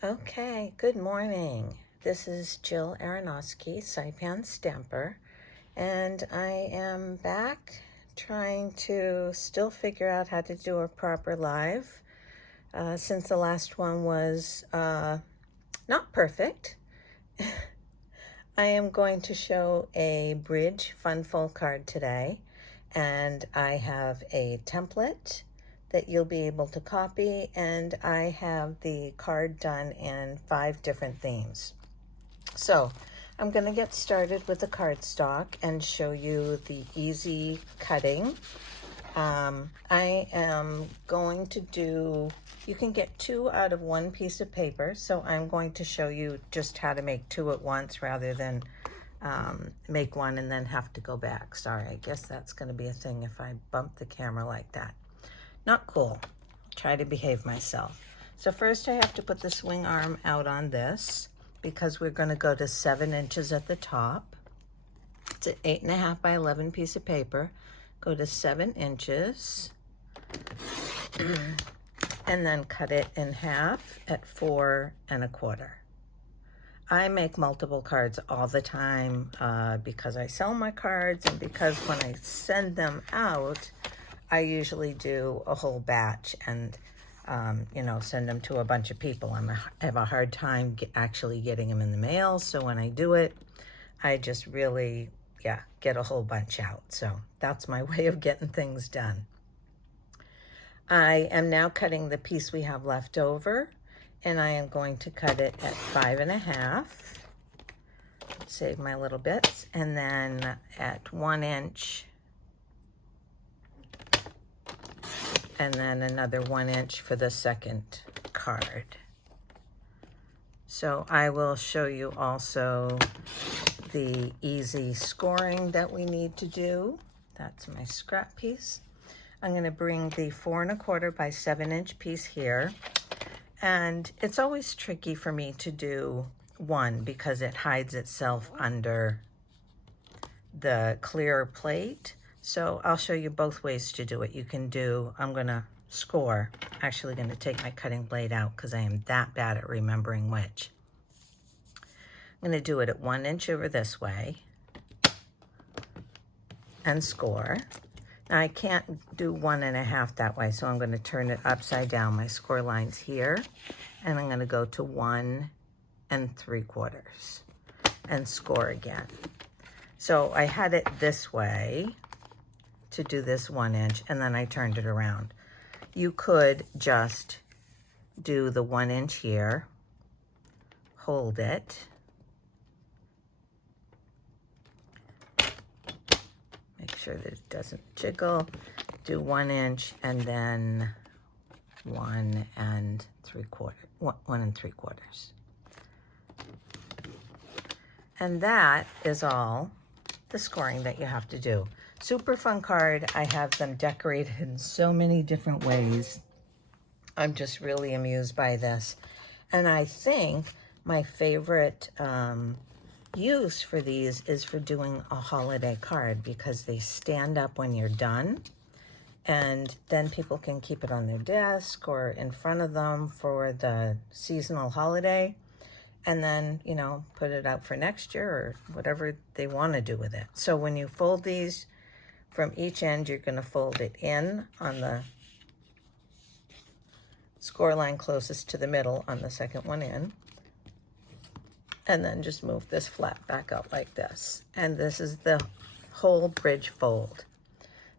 Okay, good morning. This is Jill Aronofsky, Saipan Stamper, and I am back trying to still figure out how to do a proper live since the last one was not perfect. I am going to show a bridge fun full card today, and I have a template that you'll be able to copy, and I have the card done in 5 different themes. So I'm going to get started with the cardstock and show you the easy cutting. I am going to do, you can get 2 out of 1 piece of paper, so I'm going to show you just how to make 2 at once rather than make 1 and then have to go back. Sorry, I guess that's going to be a thing if I bump the camera like that. Not cool. Try to behave myself. So first I have to put the swing arm out on this because we're going to go to 7 inches at the top. It's an 8.5 by 11 piece of paper. Go to 7 inches and then cut it in half at 4 1/4. I make multiple cards all the time because I sell my cards and because when I send them out, I usually do a whole batch and, send them to a bunch of people. I have a hard time actually getting them in the mail. So when I do it, I just really, get a whole bunch out. So that's my way of getting things done. I am now cutting the piece we have left over, and I am going to cut it at 5 1/2. Save my little bits, and then at 1 inch, and then another 1 inch for the second card. So I will show you also the easy scoring that we need to do. That's my scrap piece. I'm going to bring the 4 1/4 by 7 inch piece here. And it's always tricky for me to do 1 because it hides itself under the clear plate. So I'll show you both ways to do it. You can do, I'm going to score. Actually going to take my cutting blade out because I am that bad at remembering which. I'm going to do it at 1 inch over this way and score. Now I can't do 1 1/2 that way, so I'm going to turn it upside down. My score line's here, and I'm going to go to 1 3/4 and score again. So I had it this way to do this 1 inch, and then I turned it around. You could just do the 1 inch here, hold it, make sure that it doesn't jiggle, do 1 inch, and then 1 3/4. And that is all the scoring that you have to do. Super fun card. I have them decorated in so many different ways. I'm just really amused by this. And I think my favorite use for these is for doing a holiday card because they stand up when you're done. And then people can keep it on their desk or in front of them for the seasonal holiday. And then, put it out for next year or whatever they want to do with it. So when you fold these from each end, you're going to fold it in on the score line closest to the middle on the second one in. And then just move this flat back out like this. And this is the whole bridge fold.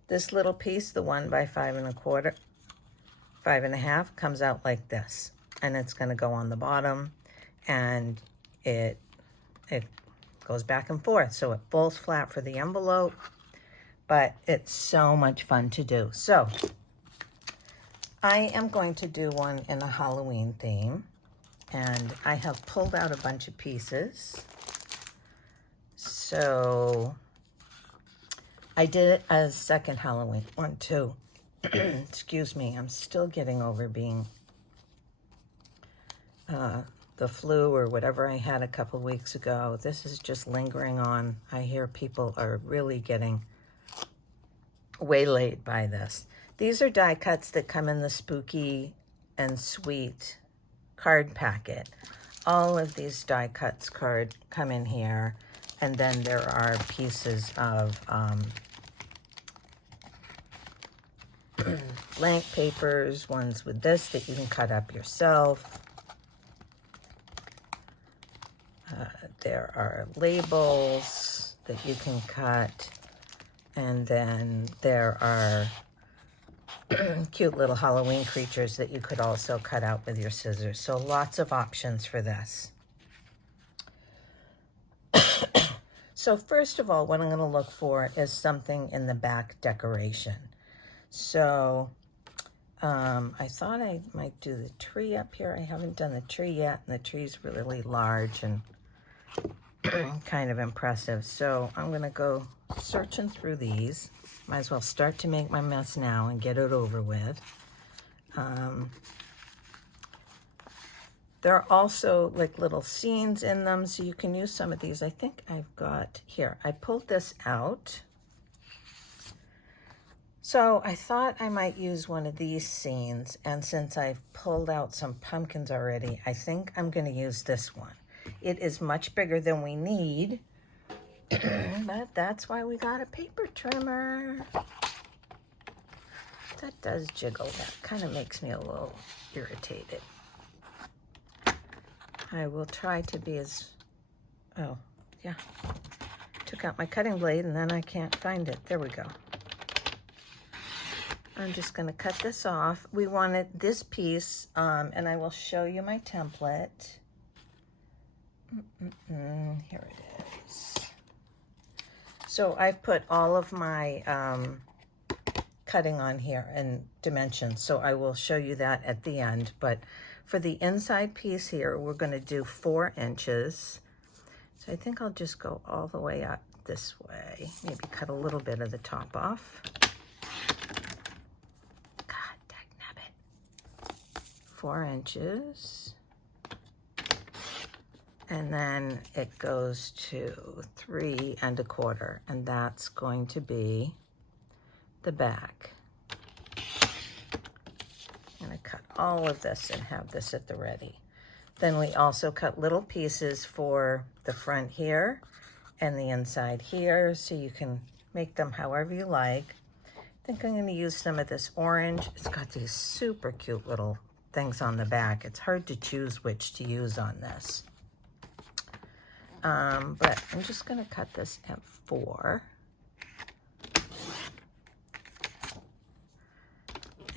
This little piece, the 1 by 5 1/4, 5 1/2, comes out like this. And it's going to go on the bottom. And it goes back and forth. So it falls flat for the envelope, but it's so much fun to do. So I am going to do one in a Halloween theme, and I have pulled out a bunch of pieces. So I did it as second Halloween one too. Excuse me, I'm still getting over being the flu or whatever I had a couple weeks ago. This is just lingering on. I hear people are really getting waylaid by this. These are die cuts that come in the spooky and sweet card packet. All of these die cuts come in here, and then there are pieces of blank papers, ones with this that you can cut up yourself. There are labels that you can cut, and then there are cute little Halloween creatures that you could also cut out with your scissors. So lots of options for this. So first of all, what I'm going to look for is something in the back decoration. So I thought I might do the tree up here. I haven't done the tree yet, and the tree's really large and kind of impressive. So I'm going to go searching through these. Might as well start to make my mess now and get it over with. There are also like little scenes in them, so you can use some of these. I think I've got here. I pulled this out. So I thought I might use one of these scenes, and since I've pulled out some pumpkins already, I think I'm going to use this one. It is much bigger than we need, but that's why we got a paper trimmer. That does jiggle. That kind of makes me a little irritated. I will try to be as, oh, yeah. Took out my cutting blade and then I can't find it. There we go. I'm just going to cut this off. We wanted this piece, and I will show you my template. Here it is. So I've put all of my cutting on here and dimensions, so I will show you that at the end. But for the inside piece here, we're going to do 4 inches. So I think I'll just go all the way up this way. Maybe cut a little bit of the top off. 4 inches, and then it goes to 3 1/4, and that's going to be the back. I'm going to cut all of this and have this at the ready. Then we also cut little pieces for the front here and the inside here, so you can make them however you like. I think I'm going to use some of this orange. It's got these super cute little things on the back. It's hard to choose which to use on this. But I'm just going to cut this at 4.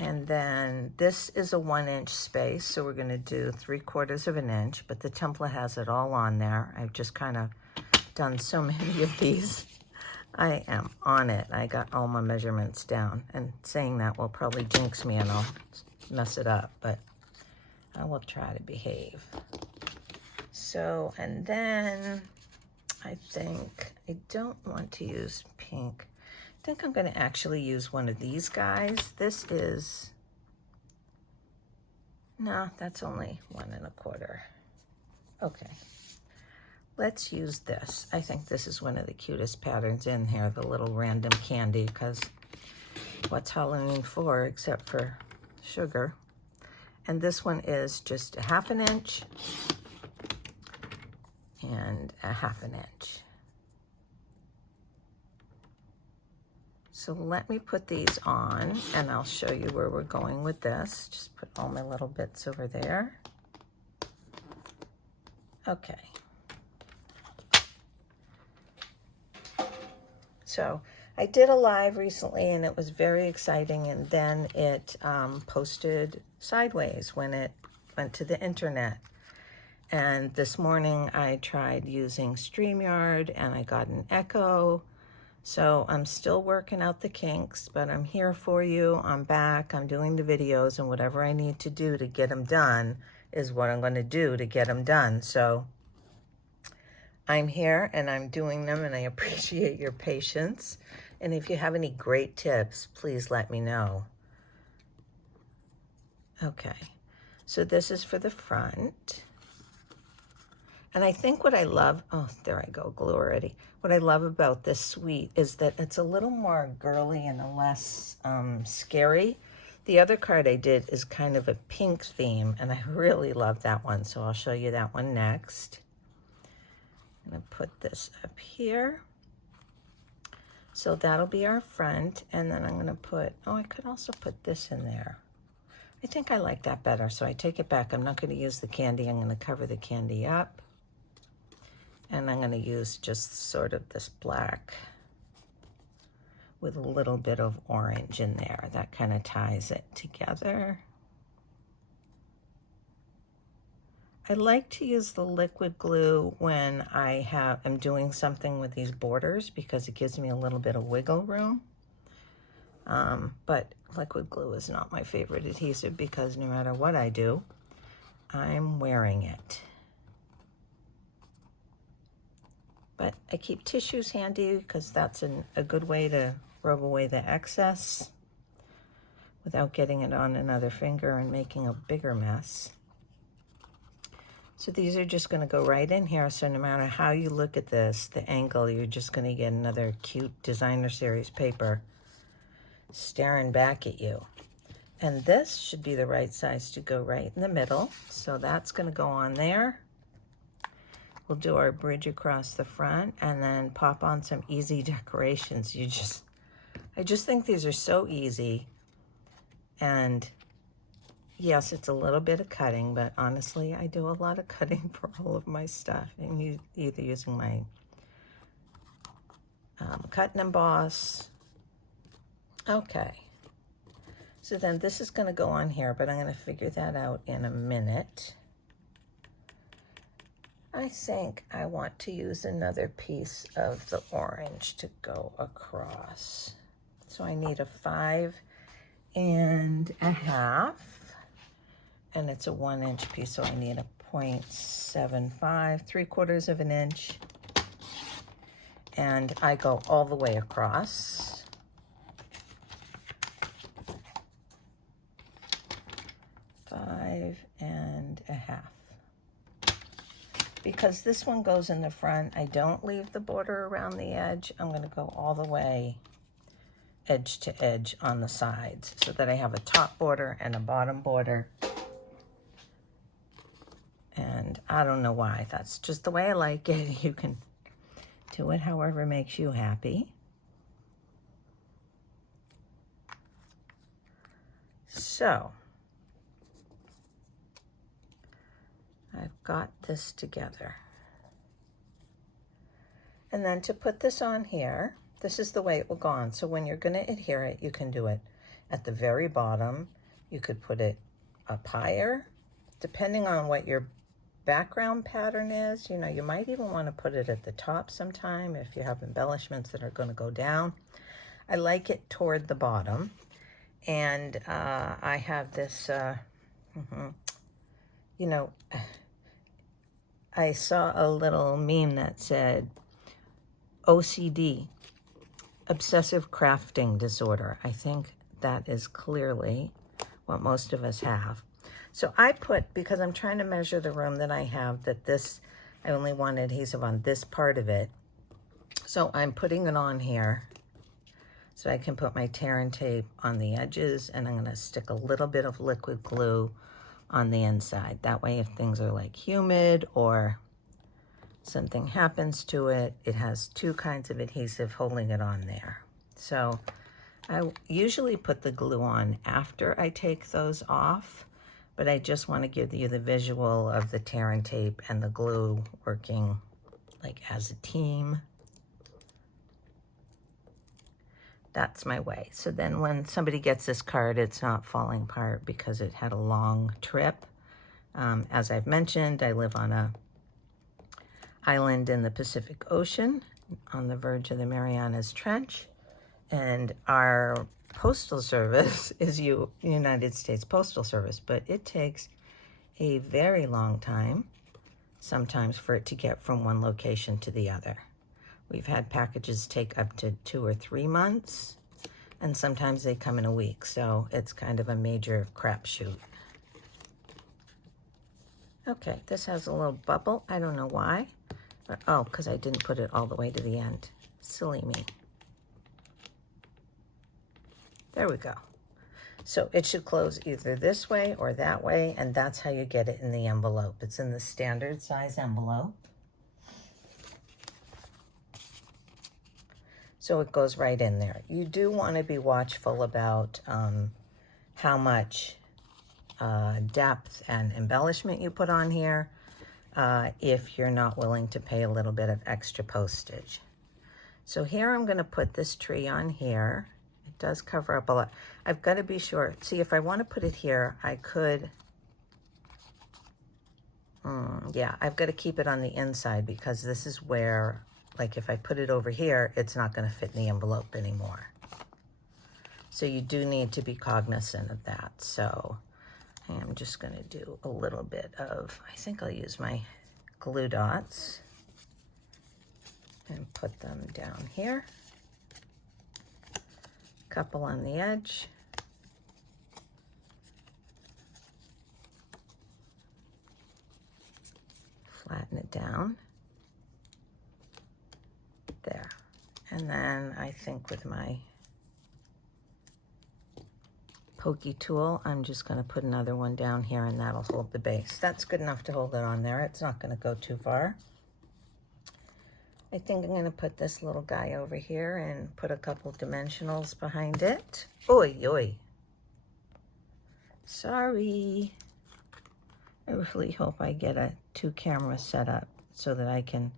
And then this is a 1 inch space, so we're going to do 3/4 of an inch, but the template has it all on there. I've just kind of done so many of these. I am on it. I got all my measurements down, and saying that will probably jinx me and I'll mess it up, but I will try to behave. So, and then I think I don't want to use pink. I think I'm going to actually use one of these guys. This is, no, that's only 1 1/4. Okay. Let's use this. I think this is one of the cutest patterns in here, the little random candy, because what's Halloween for except for sugar? And this one is just a 1/2 inch and a 1/2 inch. So let me put these on and I'll show you where we're going with this. Just put all my little bits over there. Okay. So I did a live recently and it was very exciting, and then it posted sideways when it went to the internet. And this morning I tried using StreamYard and I got an echo. So I'm still working out the kinks, but I'm here for you. I'm back. I'm doing the videos, and whatever I need to do to get them done is what I'm going to do to get them done. So I'm here and I'm doing them, and I appreciate your patience. And if you have any great tips, please let me know. Okay, so this is for the front. And I think what I love, oh, there I go, glue already. What I love about this suite is that it's a little more girly and less scary. The other card I did is kind of a pink theme, and I really love that one, so I'll show you that one next. I'm going to put this up here. So that'll be our front, and then I'm going to put, oh, I could also put this in there. I think I like that better, so I take it back. I'm not going to use the candy. I'm going to cover the candy up, and I'm going to use just sort of this black with a little bit of orange in there. That kind of ties it together. I like to use the liquid glue when I'm doing something with these borders because it gives me a little bit of wiggle room. But liquid glue is not my favorite adhesive because no matter what I do, I'm wearing it. But I keep tissues handy because that's a good way to rub away the excess without getting it on another finger and making a bigger mess. So these are just going to go right in here. So no matter how you look at this, the angle, you're just going to get another cute designer series paper staring back at you. And this should be the right size to go right in the middle. So that's going to go on there. We'll do our bridge across the front and then pop on some easy decorations. I just think these are so easy. And yes, it's a little bit of cutting, but honestly, I do a lot of cutting for all of my stuff. And either using my cut and emboss. Okay. So then this is going to go on here, but I'm going to figure that out in a minute. I think I want to use another piece of the orange to go across. So I need a 5 1/2. And it's a 1-inch piece, so I need a 0.75, 3/4 of an inch. And I go all the way across. Five and a half. Because this one goes in the front, I don't leave the border around the edge. I'm going to go all the way edge to edge on the sides so that I have a top border and a bottom border. And I don't know why. That's just the way I like it. You can do it however makes you happy. So, I've got this together. And then to put this on here, this is the way it will go on. So when you're going to adhere it, you can do it at the very bottom. You could put it up higher, depending on what your background pattern is. You know, you might even want to put it at the top sometime if you have embellishments that are going to go down. I like it toward the bottom. And I have this, you know, I saw a little meme that said OCD, obsessive crafting disorder. I think that is clearly what most of us have. So I put, because I'm trying to measure the room that I have, that this, I only want adhesive on this part of it. So I'm putting it on here so I can put my tear and tape on the edges, and I'm gonna stick a little bit of liquid glue on the inside. That way if things are like humid or something happens to it, it has 2 kinds of adhesive holding it on there. So I usually put the glue on after I take those off, but I just want to give you the visual of the tear and tape and the glue working like as a team. That's my way. So then when somebody gets this card, it's not falling apart because it had a long trip. As I've mentioned, I live on a island in the Pacific Ocean on the verge of the Marianas Trench, and our postal service is United States Postal Service, but it takes a very long time sometimes for it to get from one location to the other. We've had packages take up to 2 or 3 months, and sometimes they come in a week, so it's kind of a major crapshoot. Okay, this has a little bubble. I don't know why. But, oh, because I didn't put it all the way to the end. Silly me. There we go. So it should close either this way or that way, and that's how you get it in the envelope. It's in the standard size envelope. So it goes right in there. You do want to be watchful about how much depth and embellishment you put on here if you're not willing to pay a little bit of extra postage. So here I'm going to put this tree on here. It does cover up a lot. I've got to be sure. See, if I want to put it here, I could. Yeah, I've got to keep it on the inside because this is where, like if I put it over here, it's not going to fit in the envelope anymore. So you do need to be cognizant of that. So I'm just going to do a little bit of, I think I'll use my glue dots and put them down here. Couple on the edge. Flatten it down. There. And then I think with my pokey tool, I'm just going to put another one down here and that'll hold the base. That's good enough to hold it on there. It's not going to go too far. I think I'm going to put this little guy over here and put a couple dimensionals behind it. Oi, oi. Sorry. I really hope I get a 2 camera setup so that I can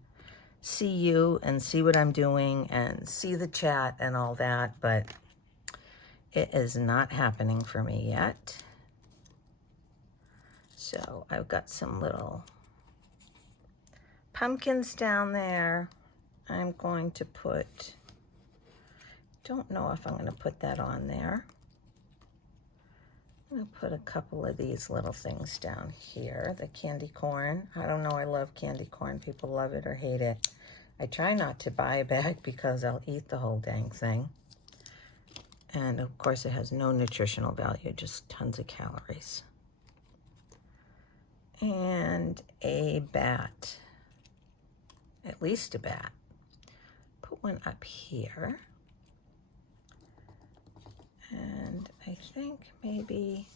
see you and see what I'm doing and see the chat and all that, but it is not happening for me yet. So I've got some little pumpkins down there. I'm going to put, don't know if I'm going to put that on there. I'm going to put a couple of these little things down here. The candy corn. I don't know, I love candy corn. People love it or hate it. I try not to buy a bag because I'll eat the whole dang thing. And of course it has no nutritional value, just tons of calories. And a bat. At least a bat. Put one up here. And I think maybe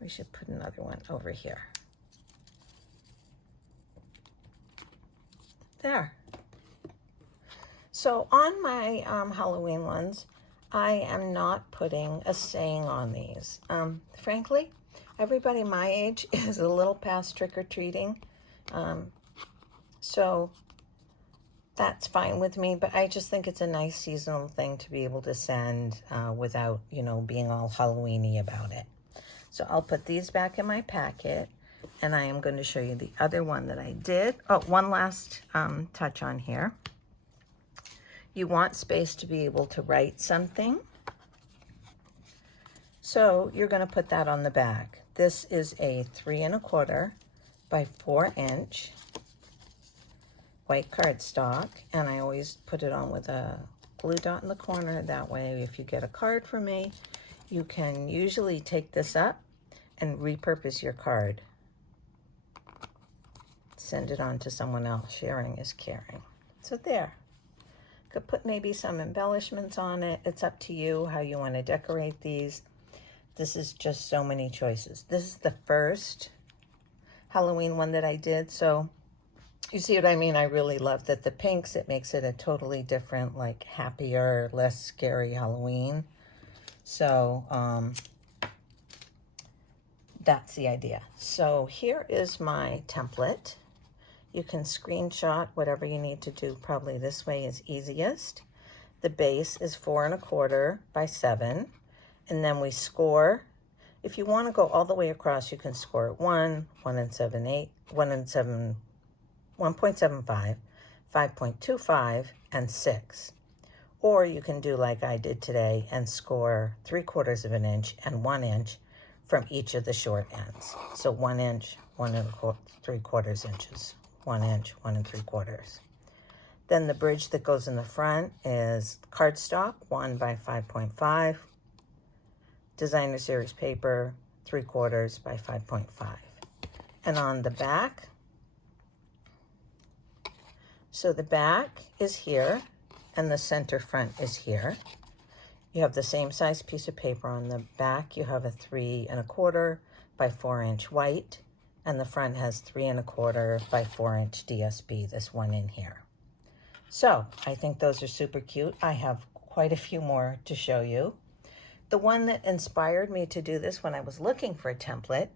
we should put another one over here. There. So on my Halloween ones, I am not putting a saying on these. Frankly, everybody my age is a little past trick-or-treating. So that's fine with me, but I just think it's a nice seasonal thing to be able to send without, you know, being all Halloween-y about it. So I'll put these back in my packet, and I am going to show you the other one that I did. Oh, one last touch on here. You want space to be able to write something. So you're going to put that on the back. This is a 3 1/4 by 4 inch white cardstock, and I always put it on with a glue dot in the corner. That way, if you get a card from me, you can usually take this up and repurpose your card. Send it on to someone else. Sharing is caring. So there. Could put maybe some embellishments on it. It's up to you how you want to decorate these. This is just so many choices. This is the first Halloween one that I did, so you see what I mean? I really love that the pinks, it makes it a totally different, like happier, less scary Halloween. So that's the idea. So here is my template. You can screenshot whatever you need to do. Probably this way is easiest. The base is 4 1/4 by 7. And then we score. If you want to go all the way across, you can score at 1, 1 7/8, 1 7, 1.75, 5.25, and 6. Or you can do like I did today and score 3/4 of an inch and 1 inch from each of the short ends. So 1 inch, 1 3/4 inches, 1 inch, 1 3/4. Then the bridge that goes in the front is cardstock, 1 by 5.5. Designer series paper, 3/4 by 5.5. And on the back, so the back is here and the center front is here. You have the same size piece of paper on the back. You have a 3 1/4 by 4 inch white, and the front has 3 1/4 by 4 inch DSP, this one in here. So I think those are super cute. I have quite a few more to show you. The one that inspired me to do this when I was looking for a template,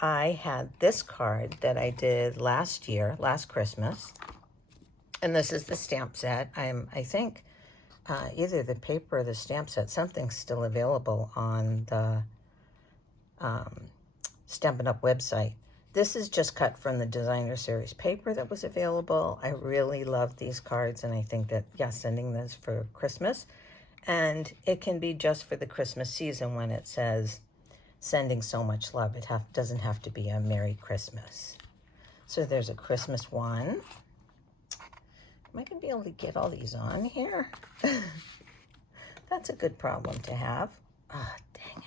I had this card that I did last year, last Christmas. And this is the stamp set. I think either the paper or the stamp set, something's still available on the Stampin' Up! Website. This is just cut from the designer series paper that was available. I really love these cards, and I think that, yeah, sending this for Christmas. And it can be just for the Christmas season when it says, sending so much love. It doesn't have to be a Merry Christmas. So there's a Christmas one. Am I going to be able to get all these on here? That's a good problem to have. Ah, dang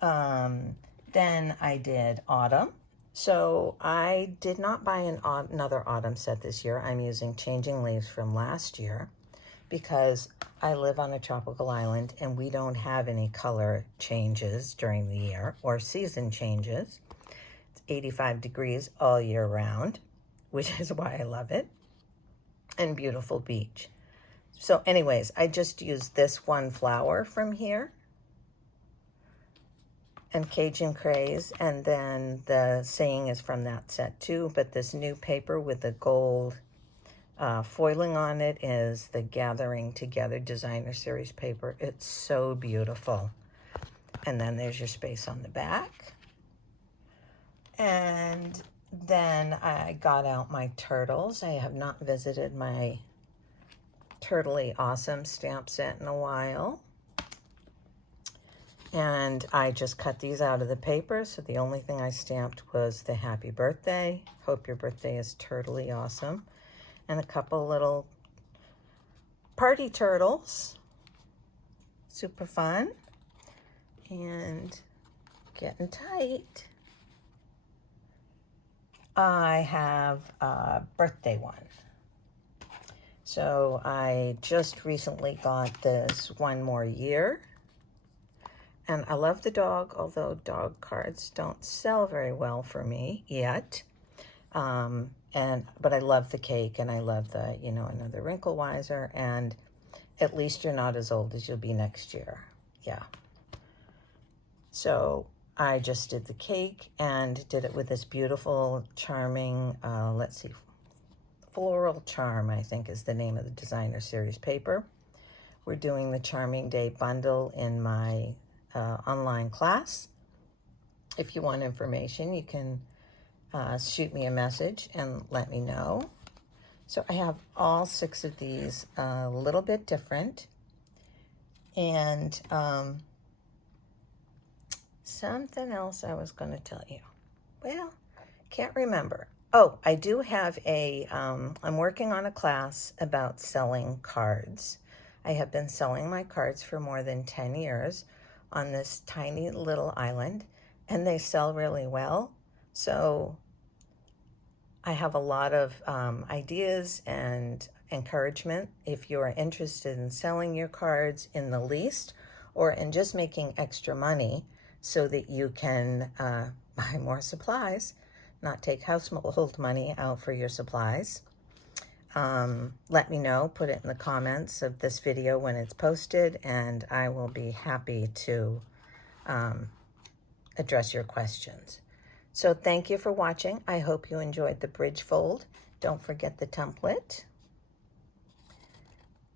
it. Then I did autumn. So I did not buy another autumn set this year. I'm using Changing Leaves from last year because I live on a tropical island and we don't have any color changes during the year or season changes. It's 85 degrees all year round, which is why I love it. And beautiful beach. So anyways, I just used this one flower from here and Cajun Craze, and then the saying is from that set too, but this new paper with the gold foiling on it is the Gathering Together Designer Series paper. It's so beautiful. And then there's your space on the back. And then I got out my turtles. I have not visited my Turtley Awesome stamp set in a while. And I just cut these out of the paper, so the only thing I stamped was the happy birthday. Hope your birthday is Turtley Awesome. And a couple little party turtles. Super fun. And getting tight. I have a birthday one. So I just recently got this One More Year. And I love the dog, although dog cards don't sell very well for me yet. But I love the cake, and I love the, another Wrinkle Wiser, and at least you're not as old as you'll be next year. Yeah. So I just did the cake and did it with this beautiful, charming, Floral Charm, I think is the name of the designer series paper. We're doing the Charming Day bundle in my online class. If you want information, you can shoot me a message and let me know. So I have all 6 of these, a little bit different. And something else I was going to tell you. Well, can't remember. Oh, I do have I'm working on a class about selling cards. I have been selling my cards for more than 10 years on this tiny little island, and they sell really well. So I have a lot of ideas and encouragement if you are interested in selling your cards in the least or in just making extra money so that you can buy more supplies, not take household money out for your supplies. Let me know, put it in the comments of this video when it's posted, and I will be happy to address your questions. So thank you for watching. I hope you enjoyed the bridge fold. Don't forget the template.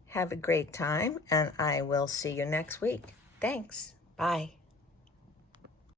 Have a great time, and I will see you next week. Thanks. Bye.